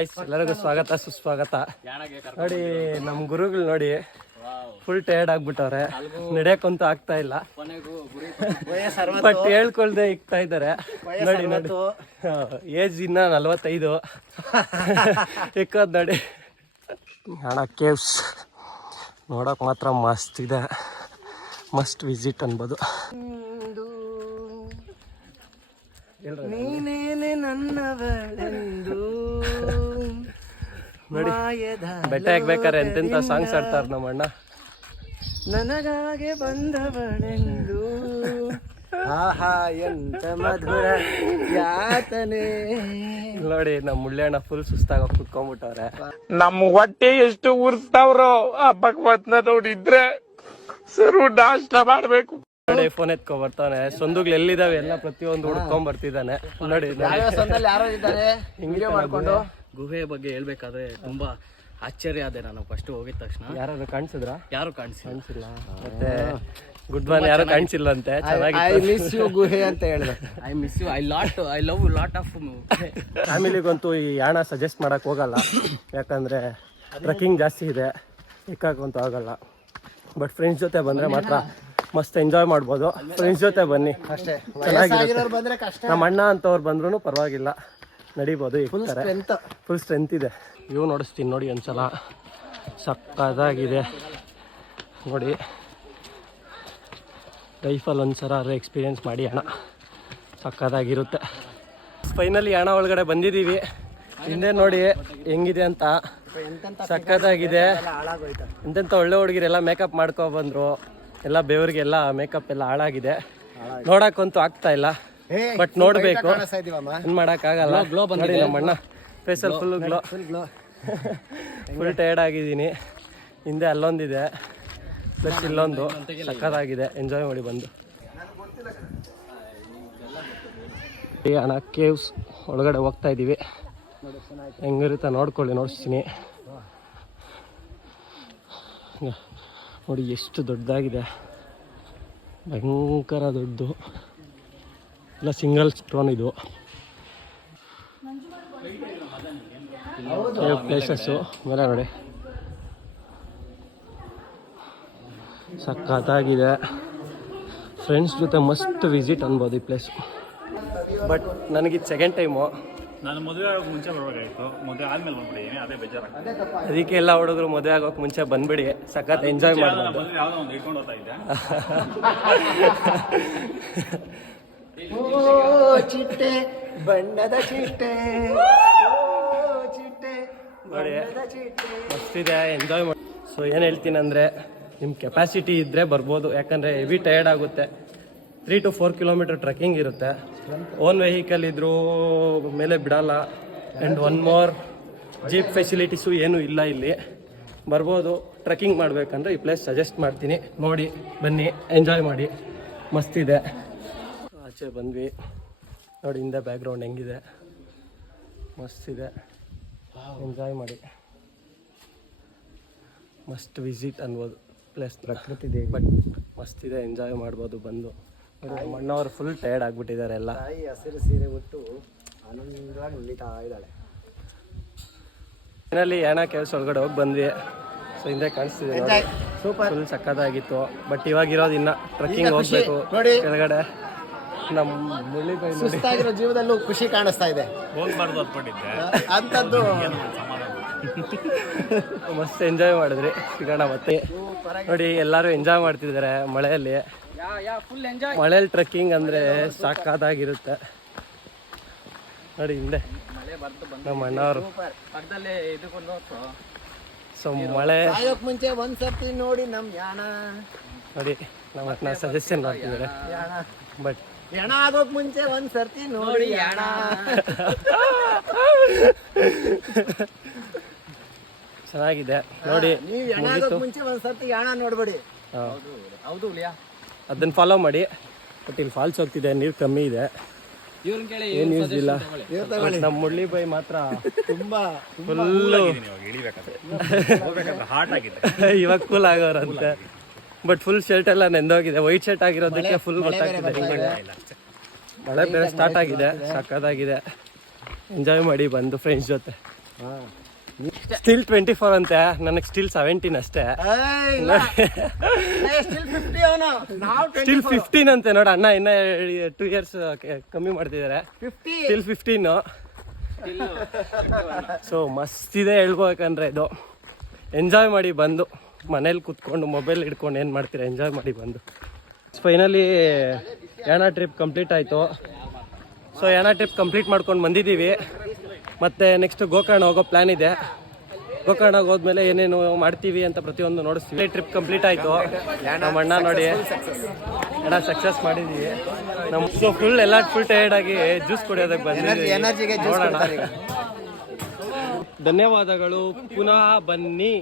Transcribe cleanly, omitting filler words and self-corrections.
ಎಲ್ಲರಿಗೂ ಸ್ವಾಗತ ಸುಸ್ವಾಗತ. ನೋಡಿ ನಮ್ ಗುರುಗಳು ನೋಡಿ ಫುಲ್ ಟಯರ್ಡ್ ಆಗ್ಬಿಟ್ಟವ್ರೆ, ನಡೆಯಕ್ಕಂತೂ ಆಗ್ತಾ ಇಲ್ಲ, ಬಟ್ ಹೇಳ್ಕೊಳ್ದೆ ಇಕ್ತಾ ಇದ್ದಾರೆ. ನೋಡಿ ನೋಡಿ ಏಜ್ ಇನ್ನ 45 ಇಕ್ಕೋದ್ ನೋಡಿ. ಹಣ ಕೇವ್ಸ್ ನೋಡಕ್ ಮಾತ್ರ ಮಸ್ತ್ ಇದೆ, ಮಸ್ಟ್ ವಿಸಿಟ್ ಅನ್ಬೋದು. ನೀನೇನೆ ನನ್ನವಳೆಂದು ನೋಡಿ ಬೆಟ್ಟ ಆಗ್ಬೇಕಾರೆ ಎಂತೆಂತ ಸಾಂಗ್ಸ್ ಆಡ್ತಾರ ನಮ್ಮ ಅಣ್ಣ. ನನಗಾಗೆ ಬಂದವಳೆಂದು ಆಹಾ ಎಂತ ಮಧುರ ಯಾತನೆ. ನೋಡಿ ನಮ್ಮ ಮುಳ್ಳ್ಯಣ್ಣ ಫುಲ್ ಸುಸ್ತಾಗ ಕುತ್ಕೊಂಡ್ಬಿಟ್ಟವ್ರೆ. ನಮ್ಮ ಹೊಟ್ಟೆ ಎಷ್ಟು ಉರ್ಸ್ತಾವ್ರೋ ಆ ಭಗವತ್ನ ನೋಡಿದ್ರೆ ಸರು ನಾಷ್ಟ ಮಾಡ್ಬೇಕು. ನೋಡಿ ಫೋನ್ ಎತ್ಕೊ ಬರ್ತಾನೆ, ಸಂದುಗಳು ಎಲ್ಲಿದಾವೆ ಎಲ್ಲ ಪ್ರತಿಯೊಂದು ಹುಡ್ಕೊಂಡ್ ಬರ್ತಿದ್ದಾನೆ. ನೋಡಿ ಗುಹೆ ಬಗ್ಗೆ ಹೇಳ್ಬೇಕಾದ್ರೆ ತುಂಬಾ ಆಶ್ಚರ್ಯ ಆದೆ. ನಾನು ಫಸ್ಟ್ ಹೋಗಿದ ತಕ್ಷಣ ಯಾರು ಕಾಣಿಸಿದ್ರ? ಯಾರು ಕಾಣಿಸಿಲ್ಲ. ಮತ್ತೆ ಗುಡ್ ಬಾನ್ ಯಾರು ಕಾಣಿಸಿಲ್ಲ ಅಂತೆ. ಚೆನ್ನಾಗಿ ಗುಹೆ ಅಂತ ಹೇಳಿದೆ. I miss you, I love lot of. ಫ್ಯಾಮಿಲಿಗಂತೂ ಈ ಯಾಣ ಸಜೆಸ್ಟ್ ಮಾಡಕ್ ಹೋಗಲ್ಲ, ಯಾಕಂದ್ರೆ ಟ್ರೆಕ್ಕಿಂಗ್ ಜಾಸ್ತಿ ಇದೆ, ಎಕ್ಕಾಕಂತೂ ಆಗಲ್ಲ. ಬಟ್ ಫ್ರೆಂಡ್ಸ್ ಜೊತೆ ಬಂದ್ರೆ ಮಾತ್ರ ಮಸ್ತ್ ಎಂಜಾಯ್ ಮಾಡ್ಬೋದು. ಫ್ರೆಂಡ್ಸ್ ಜೊತೆ ಬನ್ನಿ ಅಷ್ಟೇ, ಚೆನ್ನಾಗಿರುತ್ತೆ. ನಮ್ಮ ಅಣ್ಣ ಅಂತವ್ರು ಬಂದ್ರು ಪರವಾಗಿಲ್ಲ, ನಡಿಬೋದು. ಫುಲ್ ಸ್ಟ್ರೆಂತ್ ಇದೆ. ಇವು ನೋಡಿಸ್ತೀನಿ ನೋಡಿ ಒಂದ್ಸಲ, ಸಕ್ಕತ್ತಾಗಿದೆ ನೋಡಿ. ಲೈಫಲ್ಲಿ ಒಂದ್ಸಲ ಎಕ್ಸ್ಪೀರಿಯೆನ್ಸ್ ಮಾಡಿ ಅಣ್ಣ, ಸಕ್ಕತ್ತಾಗಿರುತ್ತೆ. ಫೈನಲಿ ಅಣ್ಣ ಒಳಗಡೆ ಬಂದಿದ್ದೀವಿ. ಹಿಂದೆ ನೋಡಿ ಹೆಂಗಿದೆ ಅಂತ, ಸಕ್ಕತ್ತಾಗಿದೆ. ಎಂತೆಂಥ ಒಳ್ಳೆ ಹುಡುಗಿರೆಲ್ಲ ಮೇಕಪ್ ಮಾಡ್ಕೊ ಬಂದ್ರು, ಎಲ್ಲ ಬೇವ್ರಿಗೆಲ್ಲ ಮೇಕಪ್ ಎಲ್ಲ ಹಾಳಾಗಿದೆ, ನೋಡಕ್ಕಂತೂ ಆಗ್ತಾ ಇಲ್ಲ. ಬಟ್ ನೋಡ್ಬೇಕು, ಏನ್ ಮಾಡಕ್ ಆಗಲ್ಲ. ನೋಡಿ ನಮ್ಮ ಅಣ್ಣ ಫೇಸಲ್ಲಿ ಫುಲ್ ಗ್ಲೋ, ಫುಲ್ ಟಯರ್ಡ್ ಆಗಿದ್ದೀನಿ. ಹಿಂದೆ ಅಲ್ಲೊಂದಿದೆ ಪ್ಲಸ್ ಇಲ್ಲೊಂದು, ಸಕ್ಕತ್ತಾಗಿದೆ. ಎಂಜಾಯ್ ಮಾಡಿ ಬಂದು. ಅಣ್ಣ ಕೇವ್ಸ್ ಒಳಗಡೆ ಹೋಗ್ತಾ ಇದ್ದೀವಿ, ಹೆಂಗಿರುತ್ತೆ ನೋಡ್ಕೊಳ್ಳಿ, ನೋಡಿಸ್ತೀನಿ. ನೋಡಿ ಎಷ್ಟು ದೊಡ್ಡದಾಗಿದೆ, ಭಯಂಕರ ದೊಡ್ಡದು, ಇಲ್ಲ ಸಿಂಗಲ್ ಸ್ಟೋನ್ ಇದು. ಪ್ಲೇಸಸ್ಸು ಮೇಲೆ ನೋಡಿ ಸಕ್ಕತ್ತಾಗಿದೆ. ಫ್ರೆಂಡ್ಸ್ ಜೊತೆ ಮಸ್ತ್ ವಿಸಿಟ್ ಅನ್ಬೋದು ಈ ಪ್ಲೇಸು. ಬಟ್ ನನಗಿದು ಸೆಕೆಂಡ್ ಟೈಮು. ನಾನು ಮದುವೆ ಆಗೋಕೆ ಮುಂಚೆ ಬರಬೇಕಾಗಿತ್ತು, ಮದುವೆ ಆದ್ಮೇಲೆ ಬಂದ್ಬಿಟ್ಟಿದ್ದೀನಿ, ಅದೇ ಬೇಜಾರಾಗ್ತದೆ. ಅದಕ್ಕೆ ಎಲ್ಲ ಹುಡುಗರು ಮದುವೆ ಆಗೋಕೆ ಮುಂಚೆ ಬಂದ್ಬಿಡಿ, ಸಖತ್ ಎಂಜಾಯ್ ಮಾಡ್ಬೋದು. ಯಾವುದೋ ಒಂದು ಇಟ್ಕೊಂಡು ಹೋಗ್ತಾ ಇದ್ದೆ. ಚಿಟ್ಟೆ ಬಣ್ಣದ ಚಿಟ್ಟೆ ನೋಡಿ ಮಸ್ತಿದೆ, ಎಂಜಾಯ್ ಮಾಡಿ. ಸೊ ಏನು ಹೇಳ್ತೀನಿ ಅಂದರೆ, ನಿಮ್ಮ ಕೆಪಾಸಿಟಿ ಇದ್ದರೆ ಬರ್ಬೋದು, ಯಾಕಂದರೆ ಹೆವಿ ಟಯರ್ಡ್ ಆಗುತ್ತೆ. 3 to 4 ಕಿಲೋಮೀಟರ್ ಟ್ರೆಕ್ಕಿಂಗ್ ಇರುತ್ತೆ. ಓನ್ ವೆಹಿಕಲ್ ಇದ್ರೂ ಮೇಲೆ ಬಿಡಲ್ಲ. And one more jeep facilities ಏನೂ ಇಲ್ಲ ಇಲ್ಲಿ. ಬರ್ಬೋದು, ಟ್ರೆಕ್ಕಿಂಗ್ ಮಾಡಬೇಕಂದ್ರೆ ಈ ಪ್ಲೇಸ್ ಸಜೆಸ್ಟ್ ಮಾಡ್ತೀನಿ. ನೋಡಿ ಬನ್ನಿ, ಎಂಜಾಯ್ ಮಾಡಿ, ಮಸ್ತಿದೆ. ಆಚೆ ಬಂದ್ವಿ ನೋಡಿ, ಹಿಂದೆ ಬ್ಯಾಕ್ಗ್ರೌಂಡ್ ಹೆಂಗಿದೆ, ಮಸ್ತಿದೆ. ಎಂಜಾಯ್ ಮಾಡಿ, ಮಸ್ಟ್ ವಿಸಿಟ್ ಅನ್ಬೋದು ಪ್ಲೇಸ್. ಪ್ರಕೃತಿ ದೇವಿ ಬಟ್ ಮಸ್ತಿದೆ, ಎಂಜಾಯ್ ಮಾಡ್ಬೋದು ಬಂದು. ನಮ್ಮ ಅಣ್ಣವ್ರು ಫುಲ್ ಟಯರ್ಡ್ ಆಗಿಬಿಟ್ಟಿದ್ದಾರೆ ಎಲ್ಲ. ಹಸಿರು ಸೀರೆ ಉಟ್ಟು ಆನಂದವಾಗಿ ನಡೀತಾ ಇದ್ದಾಳೆ. ಫೈನಲಿ ಯಾಣ ಕೇವ್ಸ್ ಒಳಗಡೆ ಹೋಗಿ ಬಂದ್ವಿ. ಸೊ ಹಿಂದೆ ಕಾಣಿಸ್ತಿದೆ, ಸೂಪರ್, ಫುಲ್ ಸಕ್ಕತ್ತಾಗಿತ್ತು. ಬಟ್ ಇವಾಗಿರೋದು ಇನ್ನ ಟ್ರೆಕ್ಕಿಂಗ್ ಹೋಗ್ಬೇಕು ಕೆಳಗಡೆ. ನಮ್ಮ ಮುಳ್ಳಿಬೈ ಸುಸ್ತಾಗಿರೋ ಜೀವದಲ್ಲೂ ಖುಷಿ ಕಾಣಿಸ್ತಾ ಇದೆ. ಹೋಗ್ಬಾರ್ದು ಅಂದ್ಕೊಂಡಿದ್ದೆ, ಅಂಥದ್ದು ಮಸ್ತ್ ಎಂಜಾಯ್ ಮಾಡಿದ್ರಿ. ಸಿಗೋಣ ಮತ್ತೆ. ನೋಡಿ ಎಲ್ಲರೂ ಎಂಜಾಯ್ ಮಾಡ್ತಿದ್ದಾರೆ ಮಳೆಯಲ್ಲಿ. ಮಳೆಯಲ್ಲಿ ಟ್ರೆಕ್ಕಿಂಗ್ ಅಂದರೆ ಸಾಕಾದಾಗಿರುತ್ತೆ. ನೋಡಿ ಹಿಂದೆ ನಮ್ಮ ಅಣ್ಣವರು. ಸೊ ಮಳೆ ಮುಂಚೆ ಒಂದ್ಸರ್ತಿ ನೋಡಿ ನಮ್ಮ ಯಾಣ ನೋಡಿ ನಮ್ಮ ಅಣ್ಣ ಸಜೆಷನ್ ಮಾಡ್ತಿದ್ದಾರೆ. ಬಟ್ ಯಾಣ ಆಗೋಕ್ ಮುಂಚೆ ಒಂದ್ಸರ್ತಿ ನೋಡಿ ಯಾಣ. ಚೆನ್ನಾಗಿದೆ ನೋಡಿ. ನೀವು ಯಾಣ ಆಗೋಕ್ ಮುಂಚೆ ಒಂದ್ಸರ್ತಿ ಯಾಣ ನೋಡ್ಬೇಡಿ. ಹೌದು, ಅದನ್ನ ಫಾಲೋ ಮಾಡಿ. ಬಟ್ ಇಲ್ಲಿ ಫಾಲ್ಸ್ ಹೋಗ್ತಿದೆ, ನೀರು ಕಮ್ಮಿ ಇದೆ, ಏನು ಯೂಸ್ ಇಲ್ಲ. ನಮ್ಮ ಮುಳ್ಳಿಬೈ ಮಾತ್ರ ತುಂಬಾ ಫುಲ್ಲು ಇವಾಗ ಕೂಲ್ ಆಗೋರಂತೆ. ಬಟ್ ಫುಲ್ ಶರ್ಟ್ ಎಲ್ಲ ನೆಂದೋಗಿದೆ, ವೈಟ್ ಶರ್ಟ್ ಆಗಿರೋದಕ್ಕೆ ಫುಲ್ ಗೊತ್ತಾಗ್ತಿದೆ. ಮಳೆ ಬೇರೆ ಸ್ಟಾರ್ಟ್ ಆಗಿದೆ, ಸಕ್ಕತ್ತಾಗಿದೆ. ಎಂಜಾಯ್ ಮಾಡಿ ಬಂದು ಫ್ರೆಂಡ್ಸ್ ಜೊತೆ. ಸ್ಟಿಲ್ 24 ಅಂತೆ, ನನಗೆ ಸ್ಟಿಲ್ 17 ಅಷ್ಟೇ. ಸ್ಟಿಲ್ 15 ಅಂತೆ ನೋಡ ಅಣ್ಣ, ಇನ್ನ 2 years ಕಮ್ಮಿ ಮಾಡ್ತಿದ್ದಾರೆ. ಸ್ಟಿಲ್ 15. ಸೊ ಮಸ್ತ್ ಇದೆ ಹೇಳ್ಬೇಕಂದ್ರೆ. ಇದು ಎಂಜಾಯ್ ಮಾಡಿ ಬಂದು ಮನೇಲಿ ಕುತ್ಕೊಂಡು ಮೊಬೈಲ್ ಹಿಡ್ಕೊಂಡು ಏನು ಮಾಡ್ತೀರಾ, ಎಂಜಾಯ್ ಮಾಡಿ ಬಂದು. ಫೈನಲಿ ಯಾಣ ಟ್ರಿಪ್ ಕಂಪ್ಲೀಟ್ ಆಯಿತು. ಸೊ ಯಾಣ ಟ್ರಿಪ್ ಕಂಪ್ಲೀಟ್ ಮಾಡ್ಕೊಂಡು ಬಂದಿದ್ದೀವಿ. ಮತ್ತು ನೆಕ್ಸ್ಟ್ ಗೋಕರ್ಣ ಹೋಗೋ ಪ್ಲ್ಯಾನ್ ಇದೆ. ಗೋಕರ್ಣಗೆ ಹೋದ್ಮೇಲೆ ಏನೇನು ಮಾಡ್ತೀವಿ ಅಂತ ಪ್ರತಿಯೊಂದು ನೋಡಿಸ್ತೀವಿ. ಟ್ರಿಪ್ ಕಂಪ್ಲೀಟ್ ಆಯಿತು. ನಮ್ಮ ಅಣ್ಣ ನೋಡಿ ಅಣ್ಣ ಸಕ್ಸಸ್ ಮಾಡಿದ್ದೀವಿ. ನಮ್ಮ ಫುಲ್ ಎಲ್ಲ ಫುಲ್ ಟಯರ್ಡ್ ಆಗಿ ಜ್ಯೂಸ್ ಕುಡಿಯೋದಕ್ಕೆ ಬಂದಿದ್ದೀವಿ. ನೋಡೋಣ. ಧನ್ಯವಾದಗಳು. ಪುನಃ ಬನ್ನಿ.